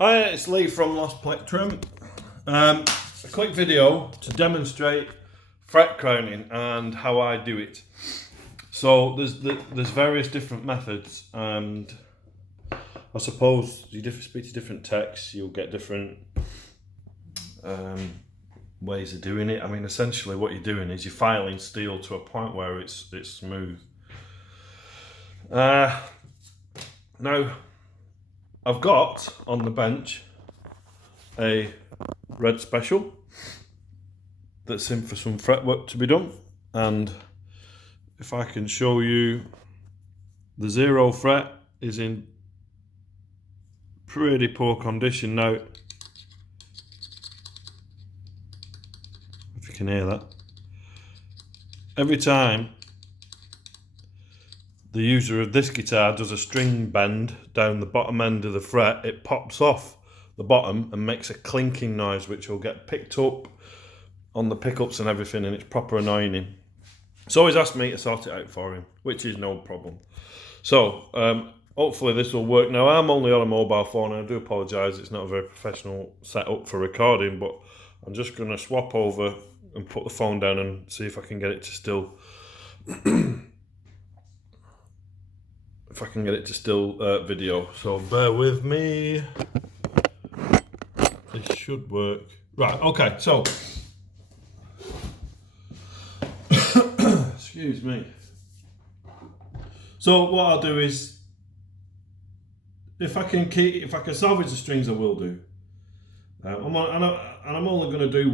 Hi, it's Lee from Lost Plectrum. A quick video to demonstrate fret crowning and how I do it. So there's various different methods, and I suppose you speak to different techs, you'll get different ways of doing it. I mean, essentially what you're doing is you're filing steel to a point where it's smooth. Now, I've got on the bench a red special that's in for some fretwork to be done, and if I can show you, the 0 fret is in pretty poor condition now, if you can hear that. Every time the user of this guitar does a string bend down the bottom end of the fret, it pops off the bottom and makes a clinking noise which will get picked up on the pickups and everything, and it's proper annoying him. So he's asked me to sort it out for him, which is no problem. So hopefully this will work. Now, I'm only on a mobile phone, and I do apologise, it's not a very professional setup for recording, but I'm just going to swap over and put the phone down and see if I can get it to still video. So bear with me. This should work. Right, okay, so excuse me. So what I'll do is, if I can salvage the strings, I will do. I'm only going to do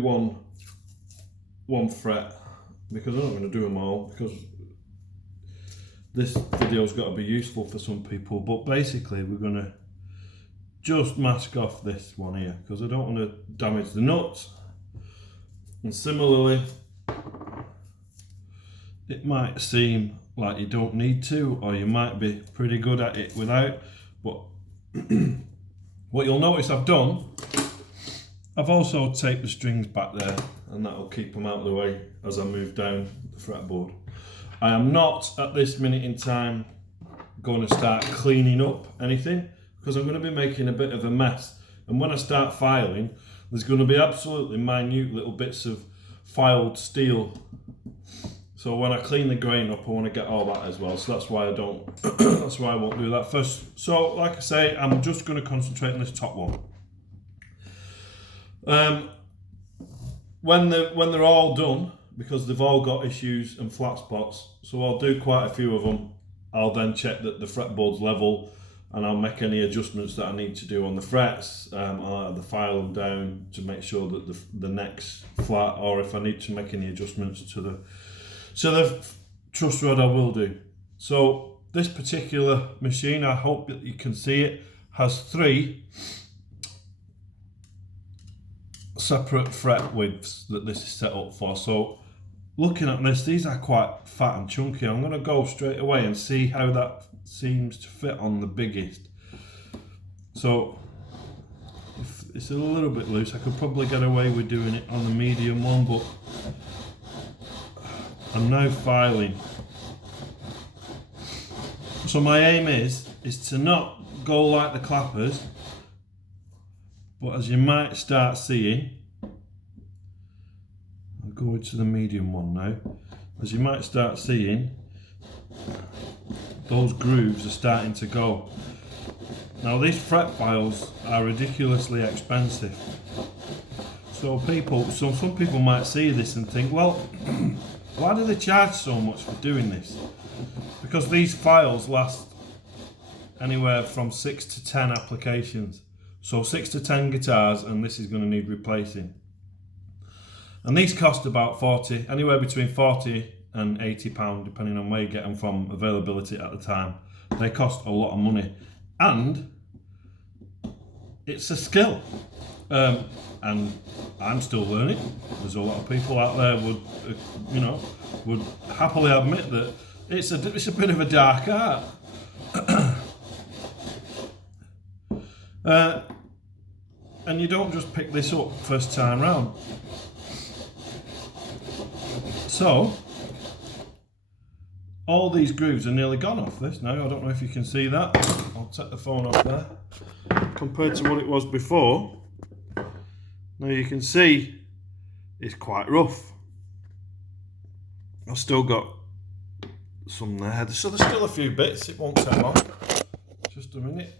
one fret, because I'm not going to do them all, because this video's got to be useful for some people. But basically we're going to just mask off this one here, because I don't want to damage the nuts. And similarly, it might seem like you don't need to, or you might be pretty good at it without, but what you'll notice I've done, I've also taped the strings back there, and that'll keep them out of the way as I move down the fretboard. I am not at this minute in time going to start cleaning up anything, because I'm going to be making a bit of a mess, and when I start filing, there's going to be absolutely minute little bits of filed steel. So when I clean the grain up, I want to get all that as well. So that's why I don't. That's why I won't do that first. So like I say, I'm just going to concentrate on this top one. When they're all done, because they've all got issues and flat spots, so I'll do quite a few of them. I'll then check that the fretboard's level, and I'll make any adjustments that I need to do on the frets. I'll either file them down to make sure that the neck's flat, or if I need to make any adjustments to the truss rod, I will do. So this particular machine, I hope that you can see it, has 3 separate fret widths that this is set up for. So looking at this, these are quite fat and chunky. I'm going to go straight away and see how that seems to fit on the biggest. So if it's a little bit loose, I could probably get away with doing it on the medium one, but I'm now filing. So my aim is to not go like the clappers, but as you might start seeing, I'll go into the medium one now. As you might start seeing, those grooves are starting to go. Now these fret files are ridiculously expensive. So some people might see this and think, well, why do they charge so much for doing this? Because these files last anywhere from 6 to 10 applications. So 6 to 10 guitars, and this is going to need replacing. And these cost about anywhere between 40 and 80 pounds, depending on where you get them from, availability at the time. They cost a lot of money, and it's a skill. And I'm still learning. There's a lot of people out there would happily admit that it's a bit of a dark art. And you don't just pick this up first time round. So all these grooves are nearly gone off this now. I don't know if you can see that. I'll take the phone off there. Compared to what it was before, now you can see it's quite rough. I've still got some there, so there's still a few bits. It won't take long. Just a minute.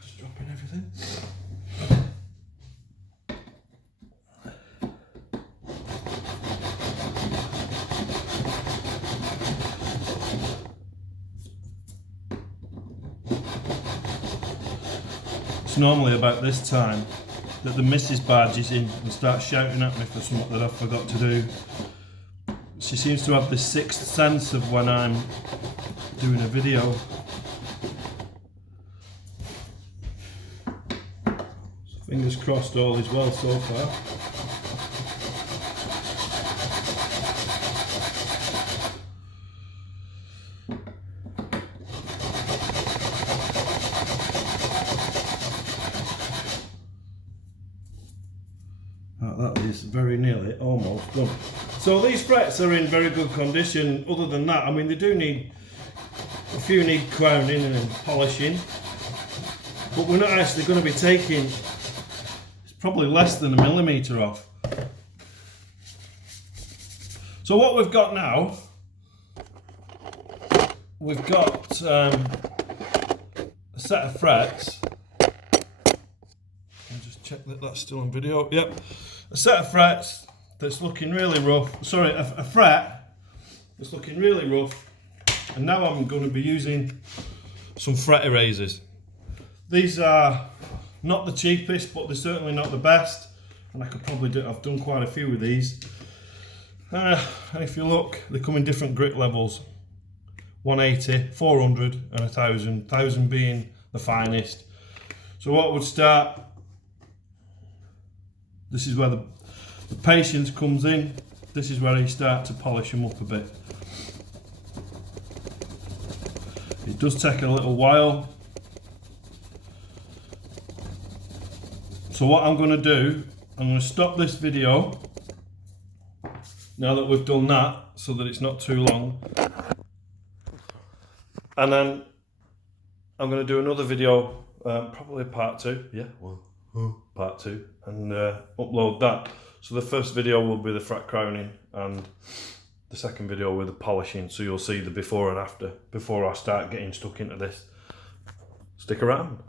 Just dropping everything. It's normally about this time that the missus barges in and starts shouting at me for something that I forgot to do. She seems to have this sixth sense of when I'm doing a video. So fingers crossed all is well so far. That is very nearly almost done. So these frets are in very good condition. Other than that, I mean, they do need, a few need crowning and polishing, but we're not actually going to be taking, it's probably less than 1 millimetre off. So what we've got now, we've got a set of frets. I'll just check that that's still on video. Yep. A set of frets that's looking really rough. Sorry, a fret that's looking really rough. And now I'm going to be using some fret erasers. These are not the cheapest, but they're certainly not the best. And I could probably do, I've done quite a few with these. And if you look, they come in different grit levels. 180, 400 and 1000. 1000 being the finest. So what would start, this is where the patience comes in. This is where you start to polish them up a bit. It does take a little while. So what I'm going to do, I'm going to stop this video now that we've done that, so that it's not too long. And then I'm going to do another video, probably part 2. Yeah, well, part 2, and upload that. So the first video will be the fret crowning, and the second video with the polishing, so you'll see the before and after, before I start getting stuck into this. Stick around.